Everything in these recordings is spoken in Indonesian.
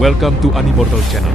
Welcome to Animortal Channel.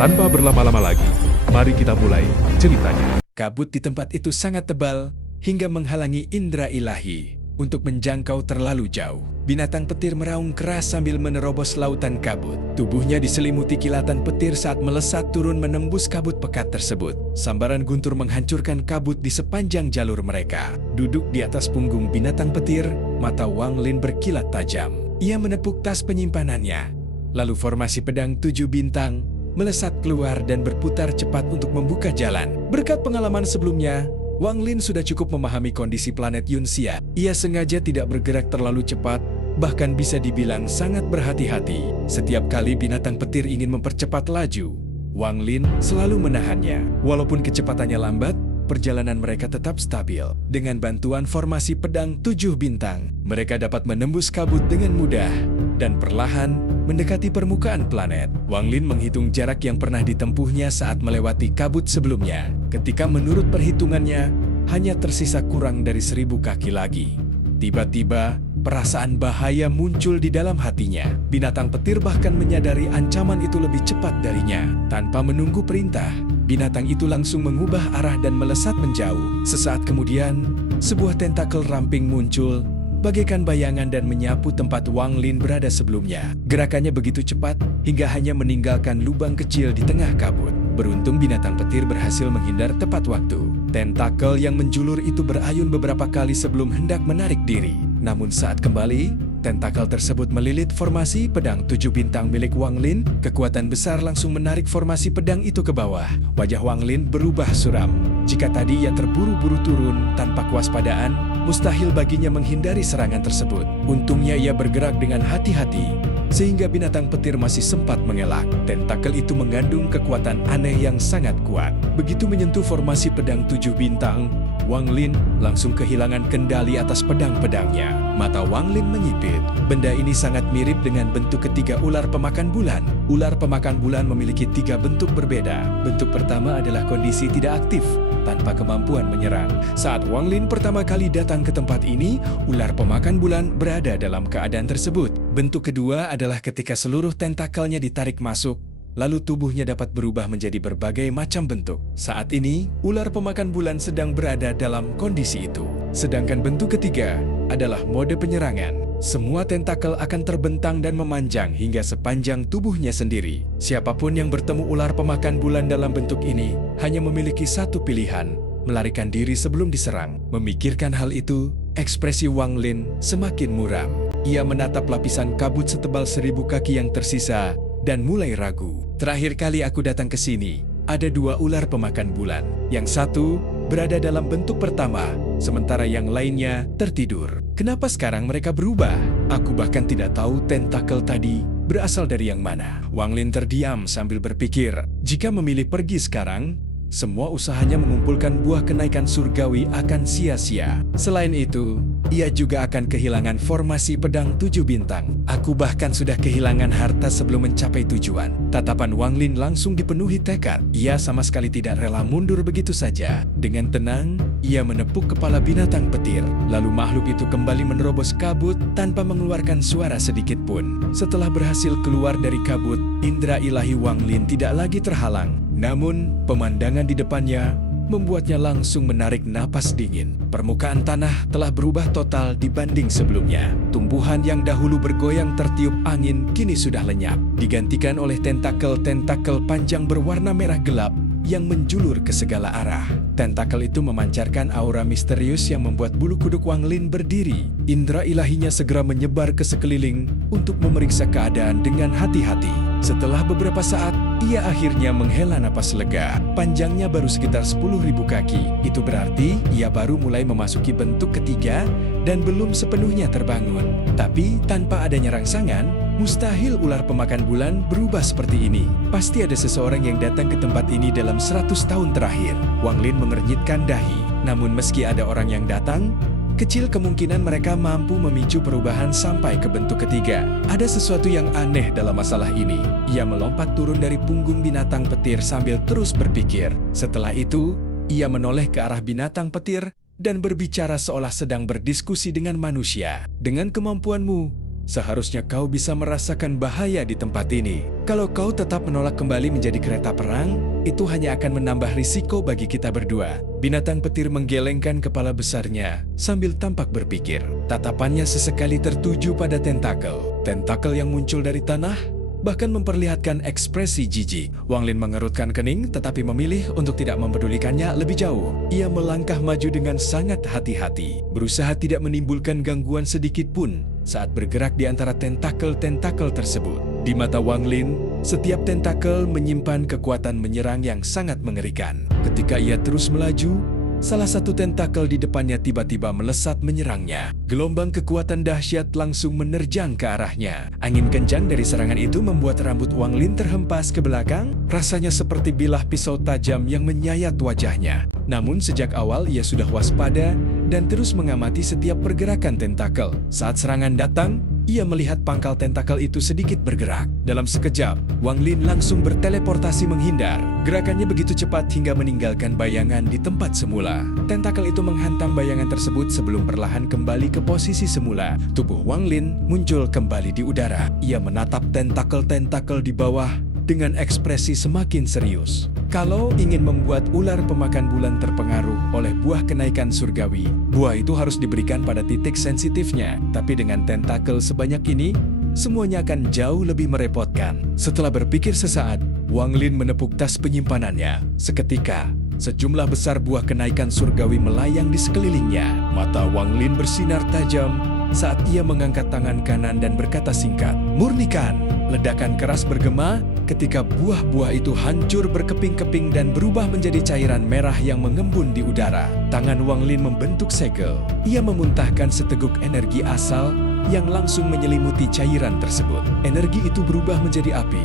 Tanpa berlama-lama lagi, mari kita mulai ceritanya. Kabut di tempat itu sangat tebal hingga menghalangi indera ilahi untuk menjangkau terlalu jauh. Binatang petir meraung keras sambil menerobos lautan kabut. Tubuhnya diselimuti kilatan petir saat melesat turun menembus kabut pekat tersebut. Sambaran guntur menghancurkan kabut di sepanjang jalur mereka. Duduk di atas punggung binatang petir, mata Wang Lin berkilat tajam. Ia menepuk tas penyimpanannya. Lalu formasi pedang 7 bintang melesat keluar dan berputar cepat untuk membuka jalan. Berkat pengalaman sebelumnya, Wang Lin sudah cukup memahami kondisi planet Yunxia. Ia sengaja tidak bergerak terlalu cepat, bahkan bisa dibilang sangat berhati-hati. Setiap kali binatang petir ingin mempercepat laju, Wang Lin selalu menahannya. Walaupun kecepatannya lambat, perjalanan mereka tetap stabil. Dengan bantuan formasi pedang 7 bintang, mereka dapat menembus kabut dengan mudah dan perlahan mendekati permukaan planet. Wang Lin menghitung jarak yang pernah ditempuhnya saat melewati kabut sebelumnya. Ketika menurut perhitungannya, hanya tersisa kurang dari 1000 kaki lagi. Tiba-tiba, perasaan bahaya muncul di dalam hatinya. Binatang petir bahkan menyadari ancaman itu lebih cepat darinya. Tanpa menunggu perintah, binatang itu langsung mengubah arah dan melesat menjauh. Sesaat kemudian, sebuah tentakel ramping muncul, bagaikan bayangan dan menyapu tempat Wang Lin berada sebelumnya. Gerakannya begitu cepat hingga hanya meninggalkan lubang kecil di tengah kabut. Beruntung binatang petir berhasil menghindar tepat waktu. Tentakel yang menjulur itu berayun beberapa kali sebelum hendak menarik diri. Namun saat kembali, tentakel tersebut melilit formasi pedang 7 bintang milik Wang Lin. Kekuatan besar langsung menarik formasi pedang itu ke bawah. Wajah Wang Lin berubah suram. Jika tadi ia terburu-buru turun tanpa kewaspadaan, mustahil baginya menghindari serangan tersebut. Untungnya ia bergerak dengan hati-hati, sehingga binatang petir masih sempat mengelak. Tentakel itu mengandung kekuatan aneh yang sangat kuat. Begitu menyentuh formasi pedang 7 bintang, Wang Lin langsung kehilangan kendali atas pedang-pedangnya. Mata Wang Lin menyipit. Benda ini sangat mirip dengan bentuk ketiga ular pemakan bulan. Ular pemakan bulan memiliki 3 bentuk berbeda. Bentuk pertama adalah kondisi tidak aktif, tanpa kemampuan menyerang. Saat Wang Lin pertama kali datang ke tempat ini, ular pemakan bulan berada dalam keadaan tersebut. Bentuk kedua adalah ketika seluruh tentakelnya ditarik masuk, lalu tubuhnya dapat berubah menjadi berbagai macam bentuk. Saat ini, ular pemakan bulan sedang berada dalam kondisi itu. Sedangkan bentuk ketiga adalah mode penyerangan. Semua tentakel akan terbentang dan memanjang hingga sepanjang tubuhnya sendiri. Siapapun yang bertemu ular pemakan bulan dalam bentuk ini hanya memiliki satu pilihan, melarikan diri sebelum diserang. Memikirkan hal itu, ekspresi Wang Lin semakin muram. Ia menatap lapisan kabut setebal 1000 kaki yang tersisa dan mulai ragu. Terakhir kali aku datang ke sini, ada 2 ular pemakan bulan. Yang satu berada dalam bentuk pertama, sementara yang lainnya tertidur. Kenapa sekarang mereka berubah? Aku bahkan tidak tahu tentakel tadi berasal dari yang mana. Wang Lin terdiam sambil berpikir, jika memilih pergi sekarang, semua usahanya mengumpulkan buah kenaikan surgawi akan sia-sia. Selain itu, ia juga akan kehilangan formasi pedang 7 bintang. Aku bahkan sudah kehilangan harta sebelum mencapai tujuan. Tatapan Wang Lin langsung dipenuhi tekad. Ia sama sekali tidak rela mundur begitu saja. Dengan tenang, ia menepuk kepala binatang petir. Lalu makhluk itu kembali menerobos kabut tanpa mengeluarkan suara sedikit pun. Setelah berhasil keluar dari kabut, indera ilahi Wang Lin tidak lagi terhalang. Namun, pemandangan di depannya membuatnya langsung menarik napas dingin. Permukaan tanah telah berubah total dibanding sebelumnya. Tumbuhan yang dahulu bergoyang tertiup angin kini sudah lenyap, digantikan oleh tentakel-tentakel panjang berwarna merah gelap yang menjulur ke segala arah. Tentakel itu memancarkan aura misterius yang membuat bulu kuduk Wang Lin berdiri. Indera ilahinya segera menyebar ke sekeliling untuk memeriksa keadaan dengan hati-hati. Setelah beberapa saat, ia akhirnya menghela napas lega. Panjangnya baru sekitar 10.000 kaki. Itu berarti ia baru mulai memasuki bentuk ketiga dan belum sepenuhnya terbangun. Tapi tanpa adanya rangsangan, mustahil ular pemakan bulan berubah seperti ini. Pasti ada seseorang yang datang ke tempat ini dalam 100 tahun terakhir. Wang Lin mengernyitkan dahi. Namun meski ada orang yang datang, kecil kemungkinan mereka mampu memicu perubahan sampai ke bentuk ketiga. Ada sesuatu yang aneh dalam masalah ini. Ia melompat turun dari punggung binatang petir sambil terus berpikir. Setelah itu, ia menoleh ke arah binatang petir dan berbicara seolah sedang berdiskusi dengan manusia. Dengan kemampuanmu, Seharusnya kau bisa merasakan bahaya di tempat ini. Kalau kau tetap menolak kembali menjadi kereta perang, itu hanya akan menambah risiko bagi kita berdua. Binatang petir menggelengkan kepala besarnya sambil tampak berpikir. Tatapannya sesekali tertuju pada tentakel. Tentakel yang muncul dari tanah bahkan memperlihatkan ekspresi jijik. Wang Lin mengerutkan kening tetapi memilih untuk tidak mempedulikannya lebih jauh. Ia melangkah maju dengan sangat hati-hati, berusaha tidak menimbulkan gangguan sedikit pun saat bergerak di antara tentakel-tentakel tersebut. Di mata Wang Lin, setiap tentakel menyimpan kekuatan menyerang yang sangat mengerikan. Ketika ia terus melaju, salah satu tentakel di depannya tiba-tiba melesat menyerangnya. Gelombang kekuatan dahsyat langsung menerjang ke arahnya. Angin kencang dari serangan itu membuat rambut Wang Lin terhempas ke belakang, rasanya seperti bilah pisau tajam yang menyayat wajahnya. Namun sejak awal ia sudah waspada dan terus mengamati setiap pergerakan tentakel. Saat serangan datang, ia melihat pangkal tentakel itu sedikit bergerak. Dalam sekejap, Wang Lin langsung berteleportasi menghindar. Gerakannya begitu cepat hingga meninggalkan bayangan di tempat semula. Tentakel itu menghantam bayangan tersebut sebelum perlahan kembali ke posisi semula. Tubuh Wang Lin muncul kembali di udara. Ia menatap tentakel-tentakel di bawah dengan ekspresi semakin serius. Kalau ingin membuat ular pemakan bulan terpengaruh oleh buah kenaikan surgawi, buah itu harus diberikan pada titik sensitifnya. Tapi dengan tentakel sebanyak ini, semuanya akan jauh lebih merepotkan. Setelah berpikir sesaat, Wang Lin menepuk tas penyimpanannya. Seketika, sejumlah besar buah kenaikan surgawi melayang di sekelilingnya. Mata Wang Lin bersinar tajam saat ia mengangkat tangan kanan dan berkata singkat, "Murnikan!" Ledakan keras bergema ketika buah-buah itu hancur berkeping-keping dan berubah menjadi cairan merah yang mengembun di udara. Tangan Wang Lin membentuk segel. Ia memuntahkan seteguk energi asal yang langsung menyelimuti cairan tersebut. Energi itu berubah menjadi api,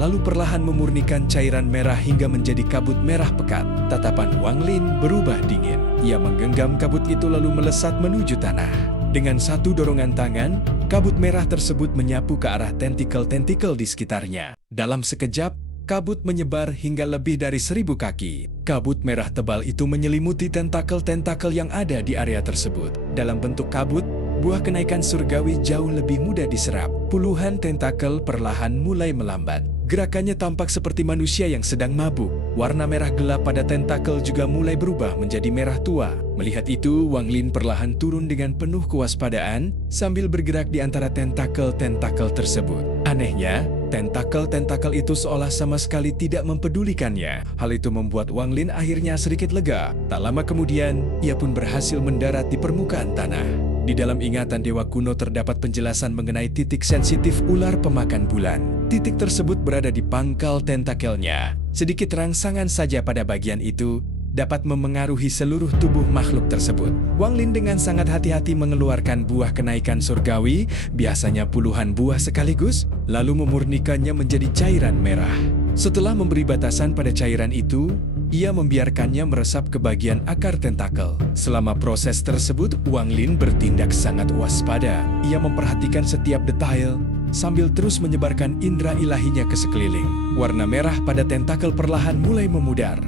lalu perlahan memurnikan cairan merah hingga menjadi kabut merah pekat. Tatapan Wang Lin berubah dingin. Ia menggenggam kabut itu lalu melesat menuju tanah. Dengan satu dorongan tangan, kabut merah tersebut menyapu ke arah tentakel-tentakel di sekitarnya. Dalam sekejap, kabut menyebar hingga lebih dari 1000 kaki. Kabut merah tebal itu menyelimuti tentakel-tentakel yang ada di area tersebut. Dalam bentuk kabut, buah kenaikan surgawi jauh lebih mudah diserap. Puluhan tentakel perlahan mulai melambat. Gerakannya tampak seperti manusia yang sedang mabuk. Warna merah gelap pada tentakel juga mulai berubah menjadi merah tua. Melihat itu, Wang Lin perlahan turun dengan penuh kewaspadaan sambil bergerak di antara tentakel-tentakel tersebut. Anehnya, tentakel-tentakel itu seolah sama sekali tidak mempedulikannya. Hal itu membuat Wang Lin akhirnya sedikit lega. Tak lama kemudian, ia pun berhasil mendarat di permukaan tanah. Di dalam ingatan Dewa Kuno terdapat penjelasan mengenai titik sensitif ular pemakan bulan. Titik tersebut berada di pangkal tentakelnya. Sedikit rangsangan saja pada bagian itu dapat memengaruhi seluruh tubuh makhluk tersebut. Wang Lin dengan sangat hati-hati mengeluarkan buah kenaikan surgawi, biasanya puluhan buah sekaligus, lalu memurnikannya menjadi cairan merah. Setelah memberi batasan pada cairan itu, ia membiarkannya meresap ke bagian akar tentakel. Selama proses tersebut, Wang Lin bertindak sangat waspada. Ia memperhatikan setiap detail sambil terus menyebarkan indera ilahinya ke sekeliling. Warna merah pada tentakel perlahan mulai memudar,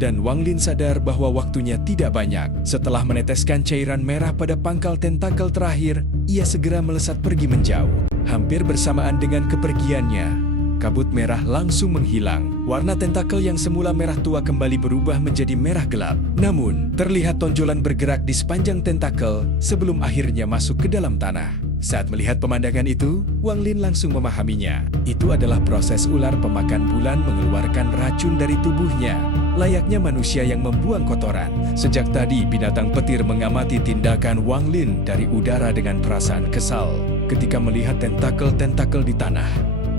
dan Wang Lin sadar bahwa waktunya tidak banyak. Setelah meneteskan cairan merah pada pangkal tentakel terakhir, ia segera melesat pergi menjauh. Hampir bersamaan dengan kepergiannya, kabut merah langsung menghilang. Warna tentakel yang semula merah tua kembali berubah menjadi merah gelap. Namun, terlihat tonjolan bergerak di sepanjang tentakel sebelum akhirnya masuk ke dalam tanah. Saat melihat pemandangan itu, Wang Lin langsung memahaminya. Itu adalah proses ular pemakan bulan mengeluarkan racun dari tubuhnya, layaknya manusia yang membuang kotoran. Sejak tadi, binatang petir mengamati tindakan Wang Lin dari udara dengan perasaan kesal. Ketika melihat tentakel-tentakel di tanah,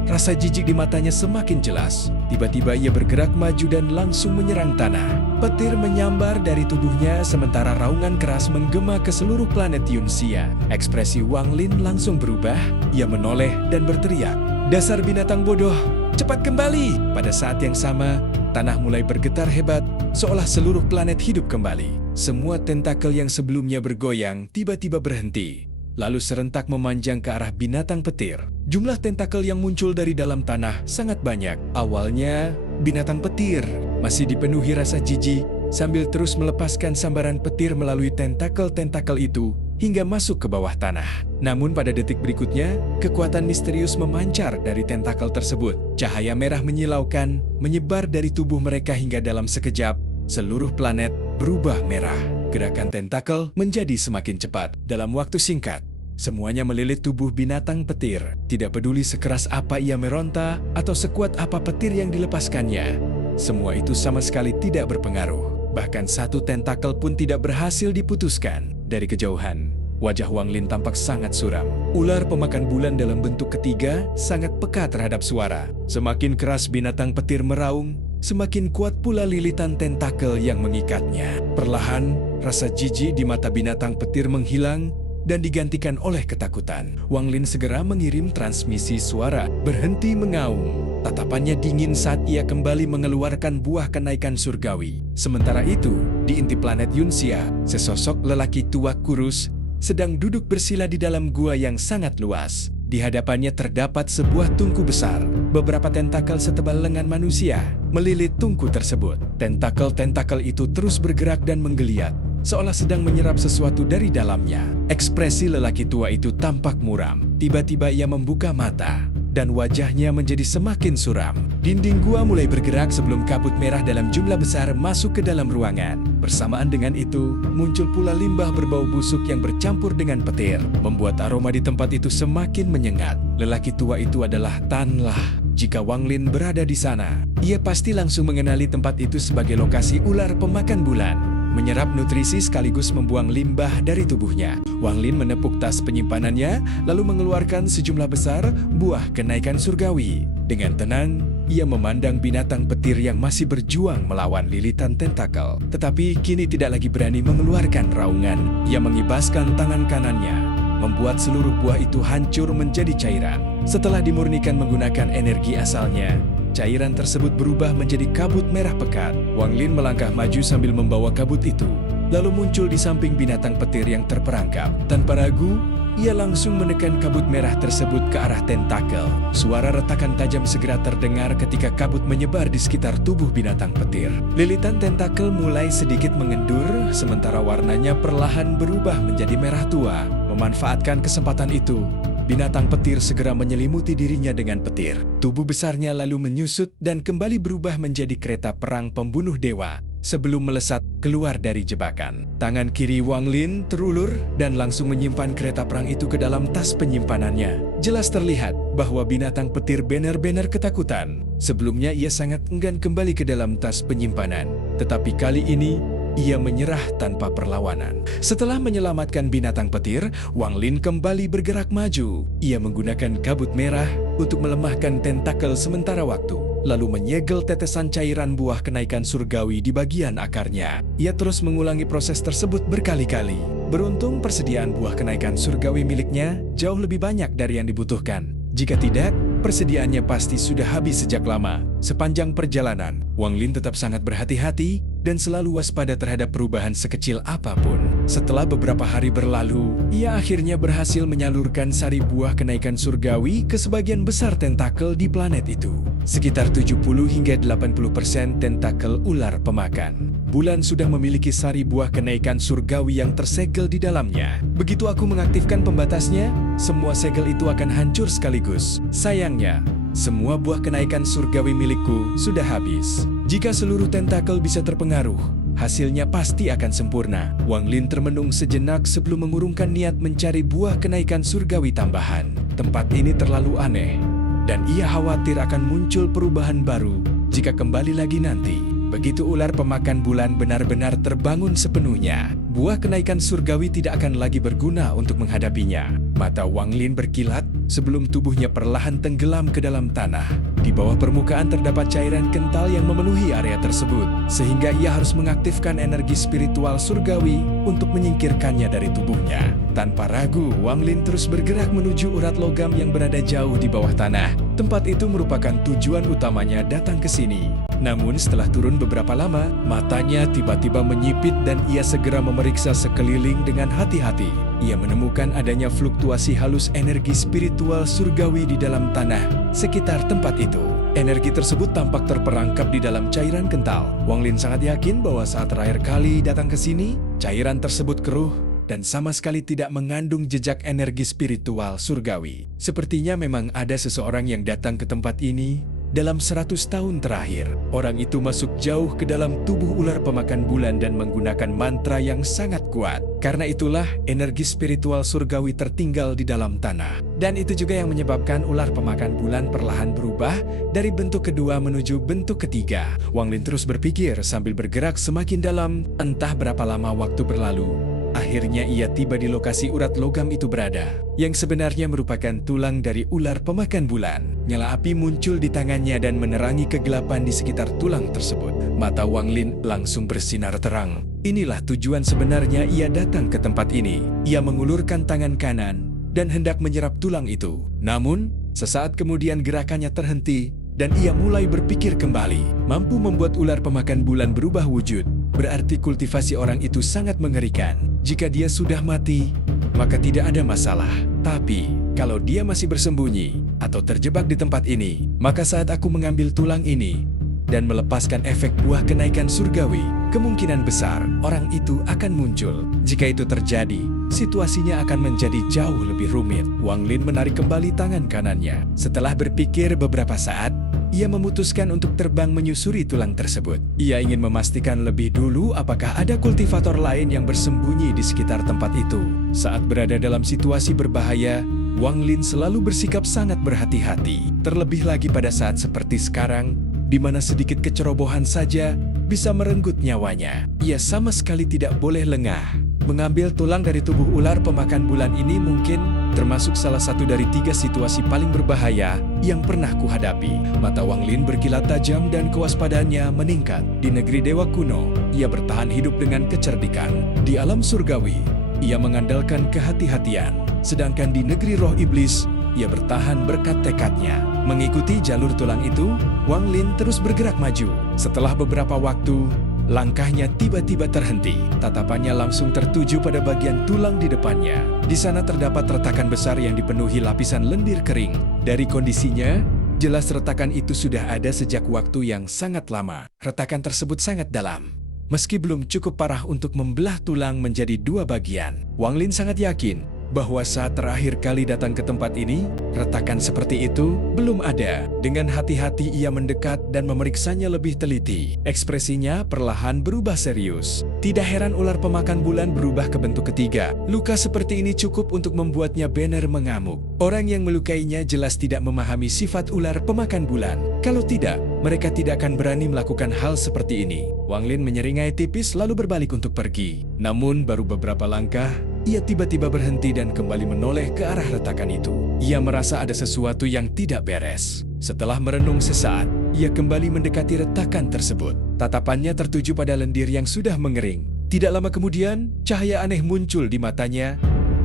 rasa jijik di matanya semakin jelas. Tiba-tiba ia bergerak maju dan langsung menyerang tanah. Petir menyambar dari tubuhnya sementara raungan keras menggema ke seluruh planet Yunxia. Ekspresi Wang Lin langsung berubah. Ia menoleh dan berteriak, "Dasar binatang bodoh, cepat kembali!" Pada saat yang sama, tanah mulai bergetar hebat, seolah seluruh planet hidup kembali. Semua tentakel yang sebelumnya bergoyang tiba-tiba berhenti, lalu serentak memanjang ke arah binatang petir. Jumlah tentakel yang muncul dari dalam tanah sangat banyak. Awalnya, binatang petir masih dipenuhi rasa jijik sambil terus melepaskan sambaran petir melalui tentakel-tentakel itu. hingga masuk ke bawah tanah. Namun pada detik berikutnya, kekuatan misterius memancar dari tentakel tersebut. Cahaya merah menyilaukan, menyebar dari tubuh mereka hingga dalam sekejap, seluruh planet berubah merah. Gerakan tentakel menjadi semakin cepat. Dalam waktu singkat, semuanya melilit tubuh binatang petir. Tidak peduli sekeras apa ia meronta atau sekuat apa petir yang dilepaskannya. Semua itu sama sekali tidak berpengaruh. Bahkan satu tentakel pun tidak berhasil diputuskan. Dari kejauhan, wajah Wang Lin tampak sangat suram. Ular pemakan bulan dalam bentuk ketiga sangat peka terhadap suara. Semakin keras binatang petir meraung, semakin kuat pula lilitan tentakel yang mengikatnya. Perlahan, rasa jijik di mata binatang petir menghilang dan digantikan oleh ketakutan. Wang Lin segera mengirim transmisi suara, berhenti mengaum. Tatapannya dingin saat ia kembali mengeluarkan buah kenaikan surgawi. Sementara itu, di inti planet Yunxia, sesosok lelaki tua kurus sedang duduk bersila di dalam gua yang sangat luas. Di hadapannya terdapat sebuah tungku besar. Beberapa tentakel setebal lengan manusia melilit tungku tersebut. Tentakel-tentakel itu terus bergerak dan menggeliat, seolah sedang menyerap sesuatu dari dalamnya. Ekspresi lelaki tua itu tampak muram. Tiba-tiba ia membuka mata, dan wajahnya menjadi semakin suram. Dinding gua mulai bergerak sebelum kabut merah dalam jumlah besar masuk ke dalam ruangan. Bersamaan dengan itu, muncul pula limbah berbau busuk yang bercampur dengan petir, membuat aroma di tempat itu semakin menyengat. Lelaki tua itu adalah Tan Lah. Jika Wang Lin berada di sana, ia pasti langsung mengenali tempat itu sebagai lokasi ular pemakan bulan. Menyerap nutrisi sekaligus membuang limbah dari tubuhnya. Wang Lin menepuk tas penyimpanannya, lalu mengeluarkan sejumlah besar buah kenaikan surgawi. Dengan tenang, ia memandang binatang petir yang masih berjuang melawan lilitan tentakel. Tetapi kini tidak lagi berani mengeluarkan raungan. Ia mengibaskan tangan kanannya, membuat seluruh buah itu hancur menjadi cairan. Setelah dimurnikan menggunakan energi asalnya, cairan tersebut berubah menjadi kabut merah pekat. Wang Lin melangkah maju sambil membawa kabut itu, lalu muncul di samping binatang petir yang terperangkap. Tanpa ragu, ia langsung menekan kabut merah tersebut ke arah tentakel. Suara retakan tajam segera terdengar ketika kabut menyebar di sekitar tubuh binatang petir. Lilitan tentakel mulai sedikit mengendur, sementara warnanya perlahan berubah menjadi merah tua. Memanfaatkan kesempatan itu, binatang petir segera menyelimuti dirinya dengan petir. Tubuh besarnya lalu menyusut dan kembali berubah menjadi kereta perang pembunuh dewa sebelum melesat keluar dari jebakan. Tangan kiri Wang Lin terulur dan langsung menyimpan kereta perang itu ke dalam tas penyimpanannya. Jelas terlihat bahwa binatang petir benar-benar ketakutan. Sebelumnya ia sangat enggan kembali ke dalam tas penyimpanan. Tetapi kali ini, ia menyerah tanpa perlawanan. Setelah menyelamatkan binatang petir, Wang Lin kembali bergerak maju. Ia menggunakan kabut merah untuk melemahkan tentakel sementara waktu, lalu menyegel tetesan cairan buah kenaikan surgawi di bagian akarnya. Ia terus mengulangi proses tersebut berkali-kali. Beruntung persediaan buah kenaikan surgawi miliknya jauh lebih banyak dari yang dibutuhkan. Jika tidak, persediaannya pasti sudah habis sejak lama. Sepanjang perjalanan, Wang Lin tetap sangat berhati-hati dan selalu waspada terhadap perubahan sekecil apapun. Setelah beberapa hari berlalu, ia akhirnya berhasil menyalurkan sari buah kenaikan surgawi ke sebagian besar tentakel di planet itu. Sekitar 70 hingga 80% tentakel ular pemakan bulan sudah memiliki sari buah kenaikan surgawi yang tersegel di dalamnya. Begitu aku mengaktifkan pembatasnya, semua segel itu akan hancur sekaligus. Sayangnya, semua buah kenaikan surgawi milikku sudah habis. Jika seluruh tentakel bisa terpengaruh, hasilnya pasti akan sempurna. Wang Lin termenung sejenak sebelum mengurungkan niat mencari buah kenaikan surgawi tambahan. Tempat ini terlalu aneh, dan ia khawatir akan muncul perubahan baru jika kembali lagi nanti. Begitu ular pemakan bulan benar-benar terbangun sepenuhnya, buah kenaikan surgawi tidak akan lagi berguna untuk menghadapinya. Mata Wang Lin berkilat sebelum tubuhnya perlahan tenggelam ke dalam tanah. Di bawah permukaan terdapat cairan kental yang memenuhi area tersebut, sehingga ia harus mengaktifkan energi spiritual surgawi untuk menyingkirkannya dari tubuhnya. Tanpa ragu, Wang Lin terus bergerak menuju urat logam yang berada jauh di bawah tanah. Tempat itu merupakan tujuan utamanya datang ke sini. Namun setelah turun beberapa lama, matanya tiba-tiba menyipit dan ia segera memeriksa sekeliling dengan hati-hati. Ia menemukan adanya fluktuasi halus energi spiritual surgawi di dalam tanah sekitar tempat itu. Energi tersebut tampak terperangkap di dalam cairan kental. Wang Lin sangat yakin bahwa saat terakhir kali datang ke sini, cairan tersebut keruh dan sama sekali tidak mengandung jejak energi spiritual surgawi. Sepertinya memang ada seseorang yang datang ke tempat ini dalam 100 tahun terakhir. Orang itu masuk jauh ke dalam tubuh ular pemakan bulan dan menggunakan mantra yang sangat kuat. Karena itulah energi spiritual surgawi tertinggal di dalam tanah. Dan itu juga yang menyebabkan ular pemakan bulan perlahan berubah dari bentuk kedua menuju bentuk ketiga. Wang Lin terus berpikir sambil bergerak semakin dalam. Entah berapa lama waktu berlalu. Akhirnya ia tiba di lokasi urat logam itu berada, yang sebenarnya merupakan tulang dari ular pemakan bulan. Nyala api muncul di tangannya dan menerangi kegelapan di sekitar tulang tersebut. Mata Wang Lin langsung bersinar terang. Inilah tujuan sebenarnya ia datang ke tempat ini. Ia mengulurkan tangan kanan dan hendak menyerap tulang itu. Namun, sesaat kemudian gerakannya terhenti dan ia mulai berpikir kembali. Mampu membuat ular pemakan bulan berubah wujud, berarti kultivasi orang itu sangat mengerikan. Jika dia sudah mati, maka tidak ada masalah. Tapi, kalau dia masih bersembunyi atau terjebak di tempat ini, maka saat aku mengambil tulang ini dan melepaskan efek buah kenaikan surgawi, kemungkinan besar orang itu akan muncul. Jika itu terjadi, situasinya akan menjadi jauh lebih rumit. Wang Lin menarik kembali tangan kanannya. Setelah berpikir beberapa saat, ia memutuskan untuk terbang menyusuri tulang tersebut. Ia ingin memastikan lebih dulu apakah ada kultivator lain yang bersembunyi di sekitar tempat itu. Saat berada dalam situasi berbahaya, Wang Lin selalu bersikap sangat berhati-hati. Terlebih lagi pada saat seperti sekarang, di mana sedikit kecerobohan saja bisa merenggut nyawanya. Ia sama sekali tidak boleh lengah. Mengambil tulang dari tubuh ular pemakan bulan ini mungkin termasuk salah satu dari 3 situasi paling berbahaya yang pernah kuhadapi. Mata Wang Lin berkilat tajam dan kewaspadaannya meningkat. Di negeri dewa kuno, ia bertahan hidup dengan kecerdikan. Di alam surgawi, ia mengandalkan kehati-hatian. Sedangkan di negeri roh iblis, ia bertahan berkat tekadnya. Mengikuti jalur tulang itu, Wang Lin terus bergerak maju. Setelah beberapa waktu, langkahnya tiba-tiba terhenti. Tatapannya langsung tertuju pada bagian tulang di depannya. Di sana terdapat retakan besar yang dipenuhi lapisan lendir kering. Dari kondisinya, jelas retakan itu sudah ada sejak waktu yang sangat lama. Retakan tersebut sangat dalam. Meski belum cukup parah untuk membelah tulang menjadi 2 bagian, Wang Lin sangat yakin bahwa saat terakhir kali datang ke tempat ini, retakan seperti itu belum ada. Dengan hati-hati ia mendekat dan memeriksanya lebih teliti. Ekspresinya perlahan berubah serius. Tidak heran ular pemakan bulan berubah ke bentuk ketiga. Luka seperti ini cukup untuk membuatnya benar mengamuk. Orang yang melukainya jelas tidak memahami sifat ular pemakan bulan. Kalau tidak, mereka tidak akan berani melakukan hal seperti ini. Wang Lin menyeringai tipis lalu berbalik untuk pergi. Namun baru beberapa langkah, ia tiba-tiba berhenti dan kembali menoleh ke arah retakan itu. Ia merasa ada sesuatu yang tidak beres. Setelah merenung sesaat, ia kembali mendekati retakan tersebut. Tatapannya tertuju pada lendir yang sudah mengering. Tidak lama kemudian, cahaya aneh muncul di matanya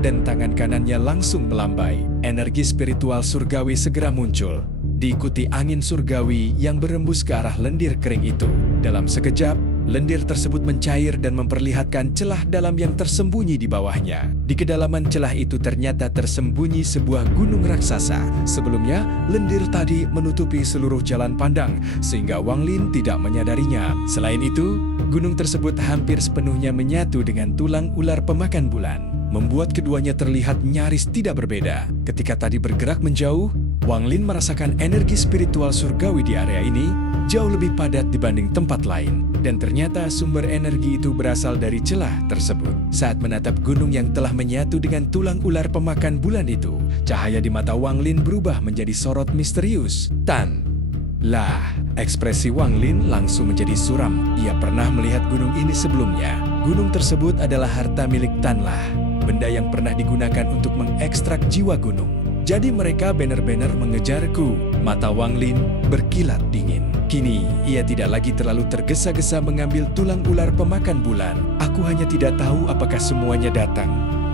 dan tangan kanannya langsung melambai. Energi spiritual surgawi segera muncul, diikuti angin surgawi yang berembus ke arah lendir kering itu. Dalam sekejap, lendir tersebut mencair dan memperlihatkan celah dalam yang tersembunyi di bawahnya. Di kedalaman celah itu ternyata tersembunyi sebuah gunung raksasa. Sebelumnya, lendir tadi menutupi seluruh jalan pandang, sehingga Wang Lin tidak menyadarinya. Selain itu, gunung tersebut hampir sepenuhnya menyatu dengan tulang ular pemakan bulan, membuat keduanya terlihat nyaris tidak berbeda. Ketika tadi bergerak menjauh, Wang Lin merasakan energi spiritual surgawi di area ini jauh lebih padat dibanding tempat lain. Dan ternyata sumber energi itu berasal dari celah tersebut. Saat menatap gunung yang telah menyatu dengan tulang ular pemakan bulan itu, cahaya di mata Wang Lin berubah menjadi sorot misterius. Lah, ekspresi Wang Lin langsung menjadi suram. Ia pernah melihat gunung ini sebelumnya. Gunung tersebut adalah harta milik Tanlah, benda yang pernah digunakan untuk mengekstrak jiwa gunung. Jadi mereka benar-benar mengejarku. Mata Wang Lin berkilat dingin. Kini, ia tidak lagi terlalu tergesa-gesa mengambil tulang ular pemakan bulan. Aku hanya tidak tahu apakah semuanya datang.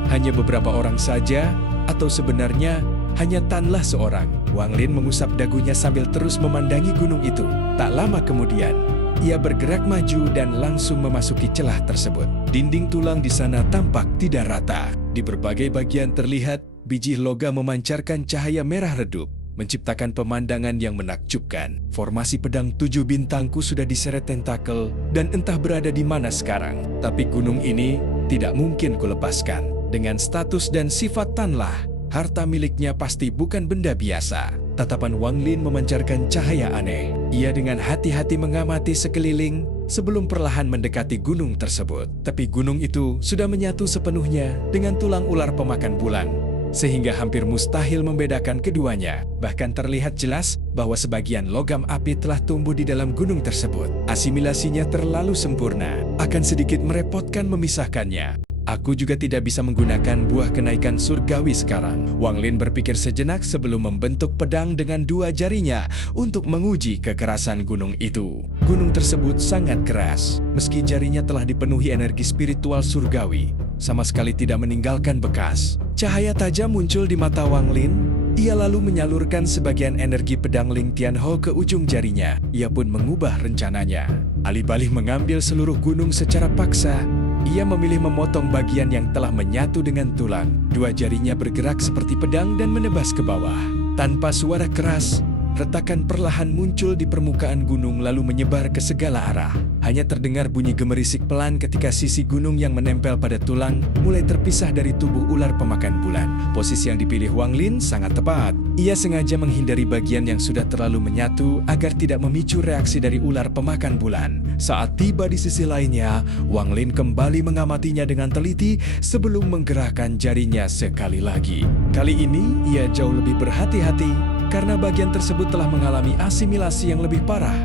Hanya beberapa orang saja, atau sebenarnya hanya Tanlah seorang. Wang Lin mengusap dagunya sambil terus memandangi gunung itu. Tak lama kemudian, ia bergerak maju dan langsung memasuki celah tersebut. Dinding tulang di sana tampak tidak rata. Di berbagai bagian terlihat biji logam memancarkan cahaya merah redup, menciptakan pemandangan yang menakjubkan. Formasi pedang 7 bintangku sudah diseret tentakel dan entah berada di mana sekarang. Tapi gunung ini Tidak mungkin kulepaskan. Dengan status dan sifat Tanlah, harta miliknya pasti bukan benda biasa. Tatapan Wang Lin memancarkan cahaya aneh. Ia dengan hati-hati mengamati sekeliling sebelum perlahan mendekati gunung tersebut. Tapi gunung itu sudah menyatu sepenuhnya dengan tulang ular pemakan bulan, sehingga hampir mustahil membedakan keduanya. Bahkan terlihat jelas bahwa sebagian logam api telah tumbuh di dalam gunung tersebut. Asimilasinya terlalu sempurna, akan sedikit merepotkan memisahkannya. Aku juga tidak bisa menggunakan buah kenaikan surgawi sekarang. Wang Lin berpikir sejenak sebelum membentuk pedang dengan dua jarinya untuk menguji kekerasan gunung itu. Gunung tersebut sangat keras. Meski jarinya telah dipenuhi energi spiritual surgawi, sama sekali tidak meninggalkan bekas. Cahaya tajam muncul di mata Wang Lin. Ia lalu menyalurkan sebagian energi pedang Ling Tianho ke ujung jarinya. Ia pun mengubah rencananya. Alih-alih mengambil seluruh gunung secara paksa, ia memilih memotong bagian yang telah menyatu dengan tulang. Dua jarinya bergerak seperti pedang dan menebas ke bawah. Tanpa suara keras, retakan perlahan muncul di permukaan gunung lalu menyebar ke segala arah. Hanya terdengar bunyi gemerisik pelan ketika sisi gunung yang menempel pada tulang mulai terpisah dari tubuh ular pemakan bulan. Posisi yang dipilih Wang Lin sangat tepat. Ia sengaja menghindari bagian yang sudah terlalu menyatu agar tidak memicu reaksi dari ular pemakan bulan. Saat tiba di sisi lainnya, Wang Lin kembali mengamatinya dengan teliti sebelum menggerakkan jarinya sekali lagi. Kali ini ia jauh lebih berhati-hati karena bagian tersebut telah mengalami asimilasi yang lebih parah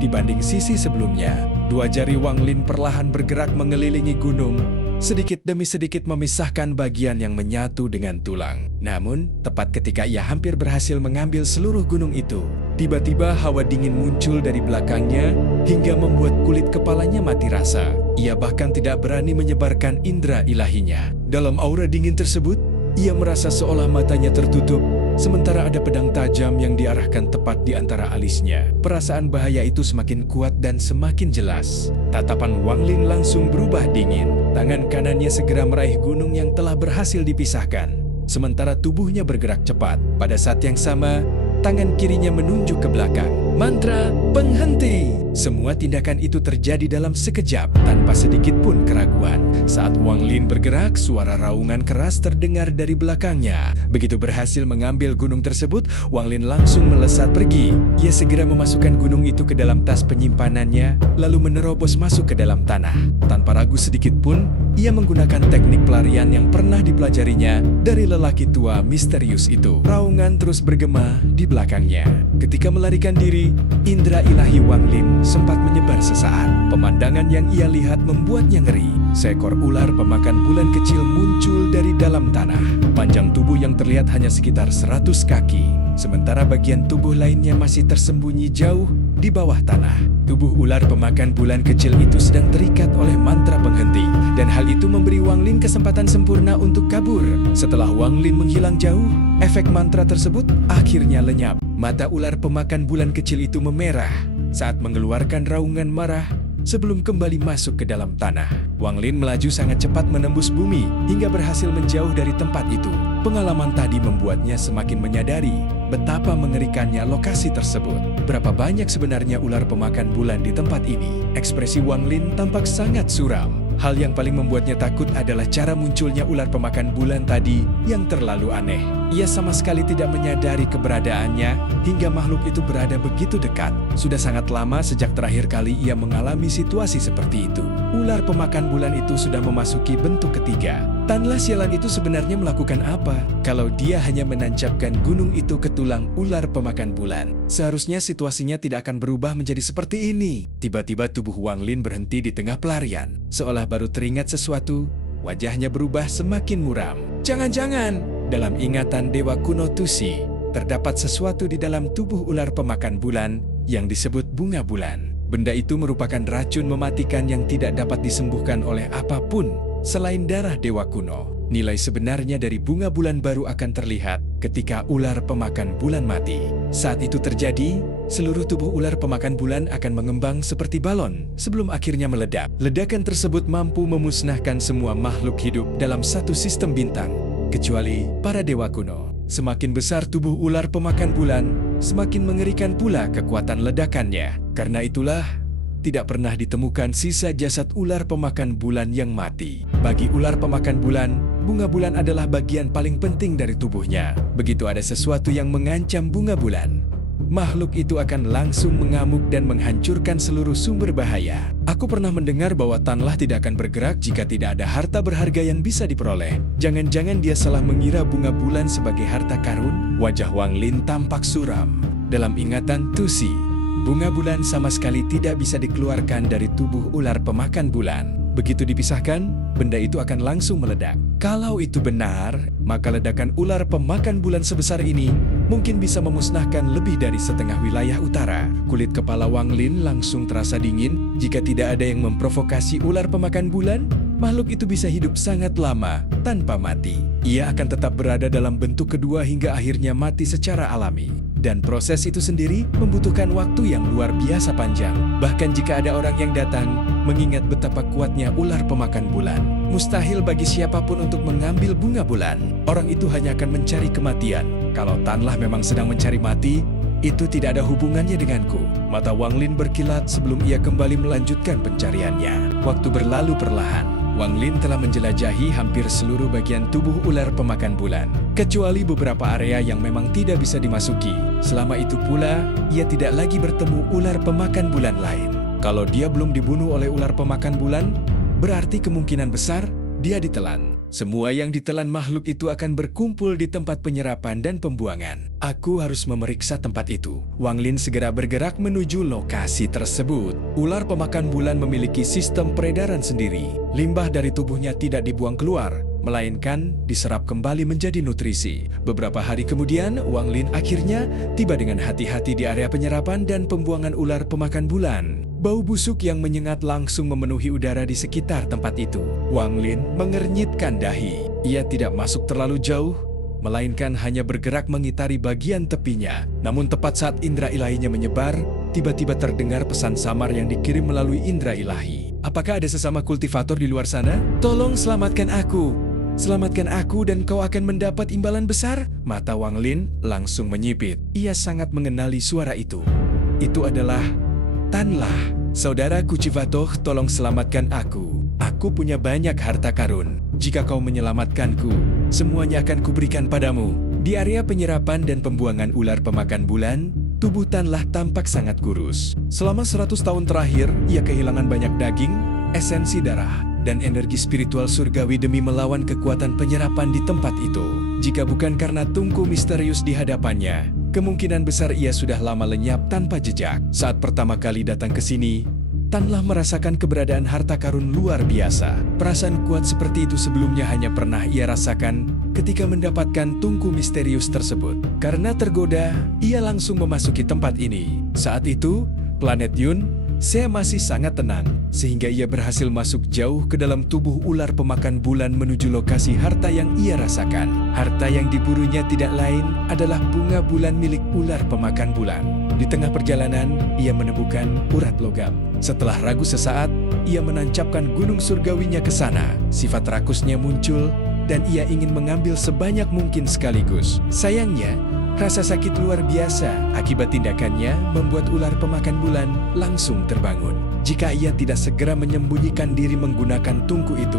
dibanding sisi sebelumnya. Dua jari Wang Lin perlahan bergerak mengelilingi gunung, sedikit demi sedikit memisahkan bagian yang menyatu dengan tulang. Namun, tepat ketika ia hampir berhasil mengambil seluruh gunung itu, tiba-tiba hawa dingin muncul dari belakangnya hingga membuat kulit kepalanya mati rasa. Ia bahkan tidak berani menyebarkan indera ilahinya. Dalam aura dingin tersebut, ia merasa seolah matanya tertutup, sementara ada pedang tajam yang diarahkan tepat di antara alisnya. Perasaan bahaya itu semakin kuat dan semakin jelas. Tatapan Wang Lin langsung berubah dingin. Tangan kanannya segera meraih gunung yang telah berhasil dipisahkan, sementara tubuhnya bergerak cepat. Pada saat yang sama, tangan kirinya menunjuk ke belakang. Mantra penghenti! Semua tindakan itu terjadi dalam sekejap, tanpa sedikit pun keraguan. Saat Wang Lin bergerak, suara raungan keras terdengar dari belakangnya. Begitu berhasil mengambil gunung tersebut, Wang Lin langsung melesat pergi. Ia segera memasukkan gunung itu ke dalam tas penyimpanannya, lalu menerobos masuk ke dalam tanah. Tanpa ragu sedikit pun, ia menggunakan teknik pelarian yang pernah dipelajarinya dari lelaki tua misterius itu. Raungan terus bergema di belakangnya. Ketika melarikan diri, indera ilahi Wang Lin sempat menyebar sesaat. Pemandangan yang ia lihat membuatnya ngeri. Seekor ular pemakan bulan kecil muncul dari dalam tanah. Panjang tubuh yang terlihat hanya sekitar 100 kaki, sementara bagian tubuh lainnya masih tersembunyi jauh di bawah tanah. Tubuh ular pemakan bulan kecil itu sedang terikat oleh mantra penghenti, dan hal itu memberi Wang Lin kesempatan sempurna untuk kabur. Setelah Wang Lin menghilang jauh, efek mantra tersebut akhirnya lenyap. Mata ular pemakan bulan kecil itu memerah saat mengeluarkan raungan marah sebelum kembali masuk ke dalam tanah. Wang Lin melaju sangat cepat menembus bumi hingga berhasil menjauh dari tempat itu. Pengalaman tadi membuatnya semakin menyadari betapa mengerikannya lokasi tersebut. Berapa banyak sebenarnya ular pemakan bulan di tempat ini? Ekspresi Wang Lin tampak sangat suram. Hal yang paling membuatnya takut adalah cara munculnya ular pemakan bulan tadi yang terlalu aneh. Ia sama sekali tidak menyadari keberadaannya hingga makhluk itu berada begitu dekat. Sudah sangat lama sejak terakhir kali ia mengalami situasi seperti itu. Ular pemakan bulan itu sudah memasuki bentuk ketiga. Tanlah sialan itu sebenarnya melakukan apa kalau dia hanya menancapkan gunung itu ke tulang ular pemakan bulan? Seharusnya situasinya tidak akan berubah menjadi seperti ini. Tiba-tiba tubuh Wang Lin berhenti di tengah pelarian. Seolah baru teringat sesuatu, wajahnya berubah semakin muram. Jangan-jangan dalam ingatan dewa kuno Tusi, terdapat sesuatu di dalam tubuh ular pemakan bulan yang disebut bunga bulan. Benda itu merupakan racun mematikan yang tidak dapat disembuhkan oleh apapun selain darah dewa kuno. Nilai sebenarnya dari bunga bulan baru akan terlihat ketika ular pemakan bulan mati. Saat itu terjadi, seluruh tubuh ular pemakan bulan akan mengembang seperti balon sebelum akhirnya meledak. Ledakan tersebut mampu memusnahkan semua makhluk hidup dalam satu sistem bintang, kecuali para dewa kuno. Semakin besar tubuh ular pemakan bulan, semakin mengerikan pula kekuatan ledakannya. Karena itulah, tidak pernah ditemukan sisa jasad ular pemakan bulan yang mati. Bagi ular pemakan bulan, bunga bulan adalah bagian paling penting dari tubuhnya. Begitu ada sesuatu yang mengancam bunga bulan, makhluk itu akan langsung mengamuk dan menghancurkan seluruh sumber bahaya. Aku pernah mendengar bahwa Tanlah tidak akan bergerak jika tidak ada harta berharga yang bisa diperoleh. Jangan-jangan dia salah mengira bunga bulan sebagai harta karun? Wajah Wang Lin tampak suram. Dalam ingatan Tusi, bunga bulan sama sekali tidak bisa dikeluarkan dari tubuh ular pemakan bulan. Begitu dipisahkan, benda itu akan langsung meledak. Kalau itu benar, maka ledakan ular pemakan bulan sebesar ini mungkin bisa memusnahkan lebih dari setengah wilayah utara. Kulit kepala Wang Lin langsung terasa dingin. Jika tidak ada yang memprovokasi ular pemakan bulan, makhluk itu bisa hidup sangat lama tanpa mati. Ia akan tetap berada dalam bentuk kedua hingga akhirnya mati secara alami. Dan proses itu sendiri membutuhkan waktu yang luar biasa panjang. Bahkan jika ada orang yang datang, mengingat betapa kuatnya ular pemakan bulan, mustahil bagi siapapun untuk mengambil bunga bulan. Orang itu hanya akan mencari kematian. Kalau Tanlah memang sedang mencari mati, itu tidak ada hubungannya denganku. Mata Wang Lin berkilat sebelum ia kembali melanjutkan pencariannya. Waktu berlalu perlahan. Wang Lin telah menjelajahi hampir seluruh bagian tubuh ular pemakan bulan, kecuali beberapa area yang memang tidak bisa dimasuki. Selama itu pula, ia tidak lagi bertemu ular pemakan bulan lain. Kalau dia belum dibunuh oleh ular pemakan bulan, berarti kemungkinan besar dia ditelan. Semua yang ditelan makhluk itu akan berkumpul di tempat penyerapan dan pembuangan. Aku harus memeriksa tempat itu. Wang Lin segera bergerak menuju lokasi tersebut. Ular pemakan bulan memiliki sistem peredaran sendiri. Limbah dari tubuhnya tidak dibuang keluar, melainkan diserap kembali menjadi nutrisi. Beberapa hari kemudian, Wang Lin akhirnya tiba dengan hati-hati di area penyerapan dan pembuangan ular pemakan bulan. Bau busuk yang menyengat langsung memenuhi udara di sekitar tempat itu. Wang Lin mengernyitkan dahi. Ia tidak masuk terlalu jauh, melainkan hanya bergerak mengitari bagian tepinya. Namun tepat saat indera ilahinya menyebar, tiba-tiba terdengar pesan samar yang dikirim melalui indera ilahi. Apakah ada sesama kultivator di luar sana? Tolong selamatkan aku. Selamatkan aku dan kau akan mendapat imbalan besar. Mata Wang Lin langsung menyipit. Ia sangat mengenali suara itu. Itu adalah Tanlah. Saudara Kuchivatoh, tolong selamatkan aku. Aku punya banyak harta karun. Jika kau menyelamatkanku, semuanya akan kuberikan padamu. Di area penyerapan dan pembuangan ular pemakan bulan, tubuh Tanlah tampak sangat kurus. Selama 100 tahun terakhir, ia kehilangan banyak daging, esensi darah, dan energi spiritual surgawi demi melawan kekuatan penyerapan di tempat itu. Jika bukan karena tungku misterius di hadapannya, kemungkinan besar ia sudah lama lenyap tanpa jejak. Saat pertama kali datang ke sini, Tanlah merasakan keberadaan harta karun luar biasa. Perasaan kuat seperti itu sebelumnya hanya pernah ia rasakan ketika mendapatkan tungku misterius tersebut. Karena tergoda, ia langsung memasuki tempat ini. Saat itu, planet Yun masih sangat tenang, sehingga ia berhasil masuk jauh ke dalam tubuh ular pemakan bulan menuju lokasi harta yang ia rasakan. Harta yang diburunya tidak lain adalah bunga bulan milik ular pemakan bulan. Di tengah perjalanan, ia menemukan urat logam. Setelah ragu sesaat, ia menancapkan gunung surgawinya ke sana. Sifat rakusnya muncul, dan ia ingin mengambil sebanyak mungkin sekaligus. Sayangnya, rasa sakit luar biasa akibat tindakannya membuat ular pemakan bulan langsung terbangun. Jika ia tidak segera menyembunyikan diri menggunakan tungku itu,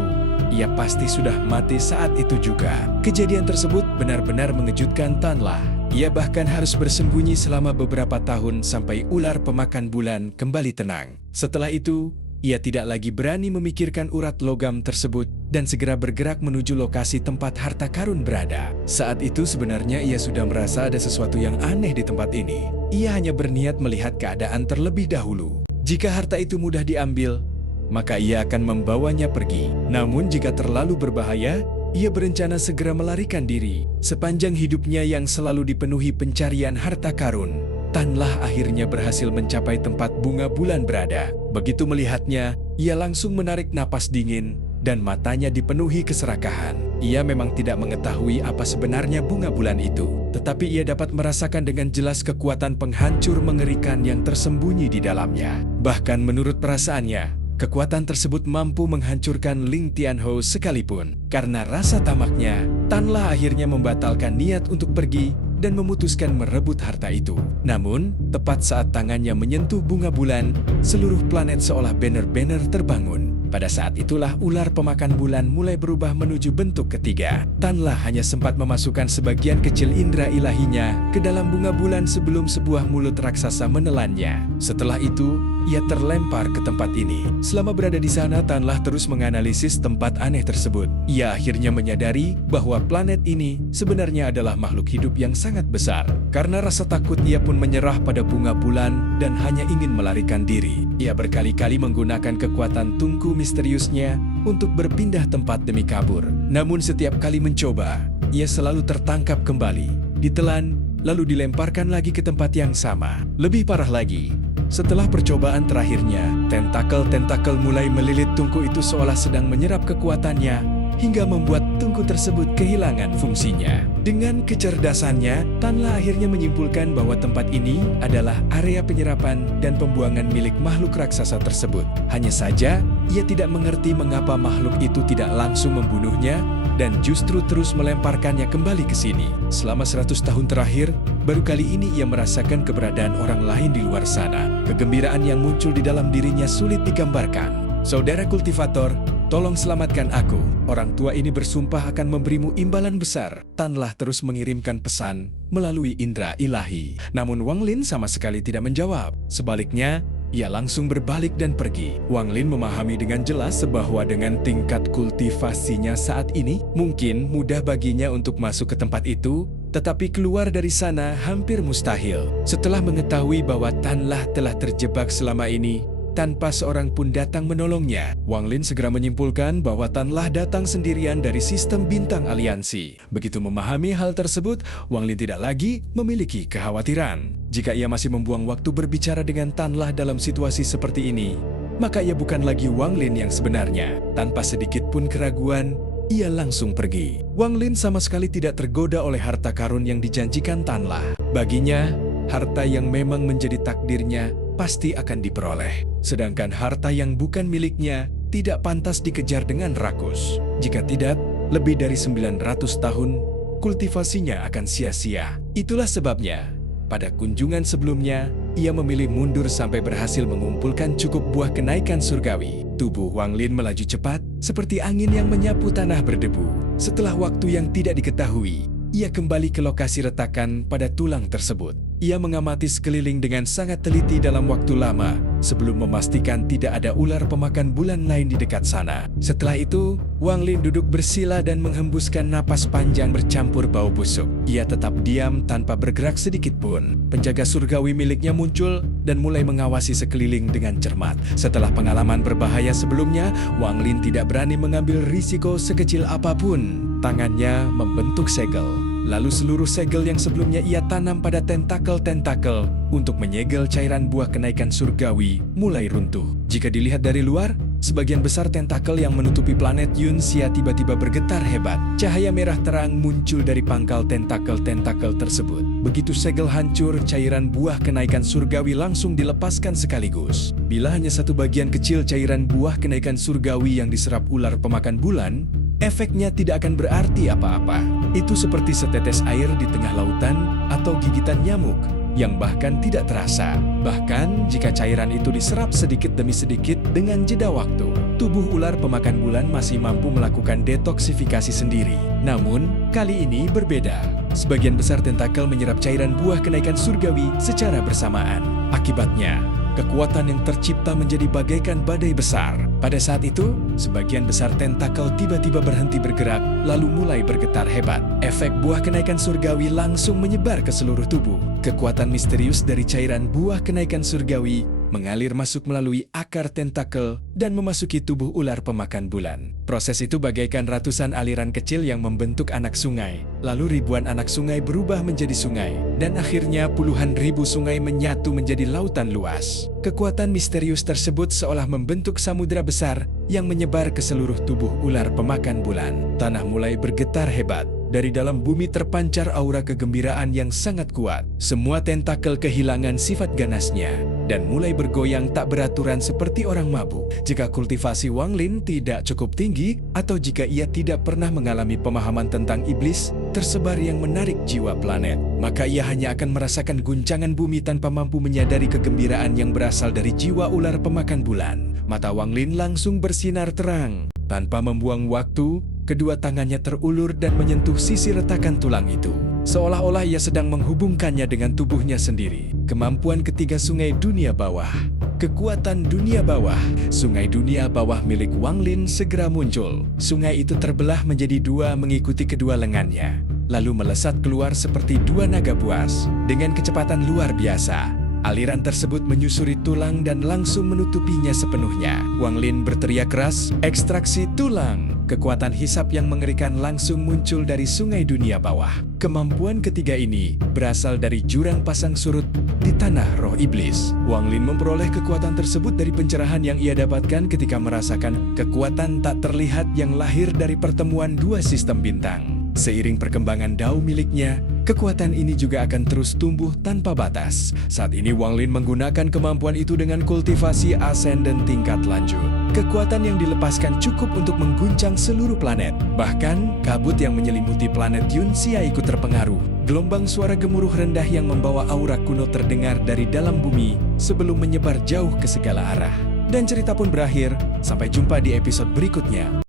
ia pasti sudah mati saat itu juga. Kejadian tersebut benar-benar mengejutkan Tanlah. Ia bahkan harus bersembunyi selama beberapa tahun sampai ular pemakan bulan kembali tenang. Setelah itu, ia tidak lagi berani memikirkan urat logam tersebut dan segera bergerak menuju lokasi tempat harta karun berada. Saat itu sebenarnya ia sudah merasa ada sesuatu yang aneh di tempat ini. Ia hanya berniat melihat keadaan terlebih dahulu. Jika harta itu mudah diambil, maka ia akan membawanya pergi. Namun jika terlalu berbahaya, ia berencana segera melarikan diri. Sepanjang hidupnya yang selalu dipenuhi pencarian harta karun, Tanlah akhirnya berhasil mencapai tempat bunga bulan berada. Begitu melihatnya, ia langsung menarik napas dingin dan matanya dipenuhi keserakahan. Ia memang tidak mengetahui apa sebenarnya bunga bulan itu, tetapi ia dapat merasakan dengan jelas kekuatan penghancur mengerikan yang tersembunyi di dalamnya. Bahkan menurut perasaannya, kekuatan tersebut mampu menghancurkan Ling Tianhou sekalipun. Karena rasa tamaknya, Tanlah akhirnya membatalkan niat untuk pergi dan memutuskan merebut harta itu. Namun, tepat saat tangannya menyentuh bunga bulan, seluruh planet seolah benar-benar terbangun. Pada saat itulah ular pemakan bulan mulai berubah menuju bentuk ketiga. Tanlah hanya sempat memasukkan sebagian kecil indera ilahinya ke dalam bunga bulan sebelum sebuah mulut raksasa menelannya. Setelah itu, ia terlempar ke tempat ini. Selama berada di sana, Tanlah terus menganalisis tempat aneh tersebut. Ia akhirnya menyadari bahwa planet ini sebenarnya adalah makhluk hidup yang sangat besar. Karena rasa takut, ia pun menyerah pada bunga bulan dan hanya ingin melarikan diri. Ia berkali-kali menggunakan kekuatan tungku misteriusnya untuk berpindah tempat demi kabur. Namun setiap kali mencoba, ia selalu tertangkap kembali, ditelan, lalu dilemparkan lagi ke tempat yang sama. Lebih parah lagi, setelah percobaan terakhirnya, tentakel-tentakel mulai melilit tungku itu seolah sedang menyerap kekuatannya, hingga membuat tungku tersebut kehilangan fungsinya. Dengan kecerdasannya, Tanlah akhirnya menyimpulkan bahwa tempat ini adalah area penyerapan dan pembuangan milik makhluk raksasa tersebut. Hanya saja, ia tidak mengerti mengapa makhluk itu tidak langsung membunuhnya dan justru terus melemparkannya kembali ke sini. Selama 100 tahun terakhir, baru kali ini ia merasakan keberadaan orang lain di luar sana. Kegembiraan yang muncul di dalam dirinya sulit digambarkan. Saudara kultivator, tolong selamatkan aku. Orang tua ini bersumpah akan memberimu imbalan besar. Tanlah terus mengirimkan pesan melalui indera ilahi. Namun Wang Lin sama sekali tidak menjawab. Sebaliknya, ia langsung berbalik dan pergi. Wang Lin memahami dengan jelas bahwa dengan tingkat kultivasinya saat ini, mungkin mudah baginya untuk masuk ke tempat itu, tetapi keluar dari sana hampir mustahil. Setelah mengetahui bahwa Tanlah telah terjebak selama ini, tanpa seorang pun datang menolongnya, Wang Lin segera menyimpulkan bahwa Tanlah datang sendirian dari sistem bintang aliansi. Begitu memahami hal tersebut, Wang Lin tidak lagi memiliki kekhawatiran. Jika ia masih membuang waktu berbicara dengan Tanlah dalam situasi seperti ini, maka ia bukan lagi Wang Lin yang sebenarnya. Tanpa sedikit pun keraguan, ia langsung pergi. Wang Lin sama sekali tidak tergoda oleh harta karun yang dijanjikan Tanlah. Baginya, harta yang memang menjadi takdirnya pasti akan diperoleh. Sedangkan harta yang bukan miliknya tidak pantas dikejar dengan rakus. Jika tidak, lebih dari 900 tahun, kultivasinya akan sia-sia. Itulah sebabnya, pada kunjungan sebelumnya, ia memilih mundur sampai berhasil mengumpulkan cukup buah kenaikan surgawi. Tubuh Wang Lin melaju cepat, seperti angin yang menyapu tanah berdebu. Setelah waktu yang tidak diketahui, ia kembali ke lokasi retakan pada tulang tersebut. Ia mengamati sekeliling dengan sangat teliti dalam waktu lama, sebelum memastikan tidak ada ular pemakan bulan lain di dekat sana. Setelah itu, Wang Lin duduk bersila dan menghembuskan napas panjang bercampur bau busuk. Ia tetap diam tanpa bergerak sedikit pun. Penjaga surgawi miliknya muncul dan mulai mengawasi sekeliling dengan cermat. Setelah pengalaman berbahaya sebelumnya, Wang Lin tidak berani mengambil risiko sekecil apapun. Tangannya membentuk segel. Lalu seluruh segel yang sebelumnya ia tanam pada tentakel-tentakel untuk menyegel cairan buah kenaikan surgawi mulai runtuh. Jika dilihat dari luar, sebagian besar tentakel yang menutupi planet Yunxia tiba-tiba bergetar hebat. Cahaya merah terang muncul dari pangkal tentakel-tentakel tersebut. Begitu segel hancur, cairan buah kenaikan surgawi langsung dilepaskan sekaligus. Bila hanya satu bagian kecil cairan buah kenaikan surgawi yang diserap ular pemakan bulan, efeknya tidak akan berarti apa-apa. Itu seperti setetes air di tengah lautan atau gigitan nyamuk yang bahkan tidak terasa. Bahkan jika cairan itu diserap sedikit demi sedikit dengan jeda waktu, tubuh ular pemakan bulan masih mampu melakukan detoksifikasi sendiri. Namun, kali ini berbeda. Sebagian besar tentakel menyerap cairan buah kenaikan surgawi secara bersamaan. Akibatnya, kekuatan yang tercipta menjadi bagaikan badai besar. Pada saat itu, sebagian besar tentakel tiba-tiba berhenti bergerak, lalu mulai bergetar hebat. Efek buah kenaikan surgawi langsung menyebar ke seluruh tubuh. Kekuatan misterius dari cairan buah kenaikan surgawi mengalir masuk melalui akar tentakel dan memasuki tubuh ular pemakan bulan. Proses itu bagaikan ratusan aliran kecil yang membentuk anak sungai. Lalu ribuan anak sungai berubah menjadi sungai, dan akhirnya puluhan ribu sungai menyatu menjadi lautan luas. Kekuatan misterius tersebut seolah membentuk samudera besar yang menyebar ke seluruh tubuh ular pemakan bulan. Tanah mulai bergetar hebat. Dari dalam bumi terpancar aura kegembiraan yang sangat kuat. Semua tentakel kehilangan sifat ganasnya dan mulai bergoyang tak beraturan seperti orang mabuk. Jika kultivasi Wang Lin tidak cukup tinggi, atau jika ia tidak pernah mengalami pemahaman tentang iblis, tersebar yang menarik jiwa planet. Maka ia hanya akan merasakan guncangan bumi tanpa mampu menyadari kegembiraan yang berasal dari jiwa ular pemakan bulan. Mata Wang Lin langsung bersinar terang. Tanpa membuang waktu, kedua tangannya terulur dan menyentuh sisi retakan tulang itu. Seolah-olah ia sedang menghubungkannya dengan tubuhnya sendiri. Kemampuan ketiga sungai dunia bawah. Kekuatan dunia bawah. Sungai dunia bawah milik Wang Lin segera muncul. Sungai itu terbelah menjadi dua mengikuti kedua lengannya, lalu melesat keluar seperti dua naga buas dengan kecepatan luar biasa. Aliran tersebut menyusuri tulang dan langsung menutupinya sepenuhnya. Wang Lin berteriak keras, "Ekstraksi tulang!" Kekuatan hisap yang mengerikan langsung muncul dari sungai dunia bawah. Kemampuan ketiga ini berasal dari jurang pasang surut di tanah roh iblis. Wang Lin memperoleh kekuatan tersebut dari pencerahan yang ia dapatkan ketika merasakan kekuatan tak terlihat yang lahir dari pertemuan dua sistem bintang. Seiring perkembangan Dao miliknya, kekuatan ini juga akan terus tumbuh tanpa batas. Saat ini Wang Lin menggunakan kemampuan itu dengan kultivasi ascendant tingkat lanjut. Kekuatan yang dilepaskan cukup untuk mengguncang seluruh planet. Bahkan, kabut yang menyelimuti planet Yunxia ikut terpengaruh. Gelombang suara gemuruh rendah yang membawa aura kuno terdengar dari dalam bumi sebelum menyebar jauh ke segala arah. Dan cerita pun berakhir. Sampai jumpa di episode berikutnya.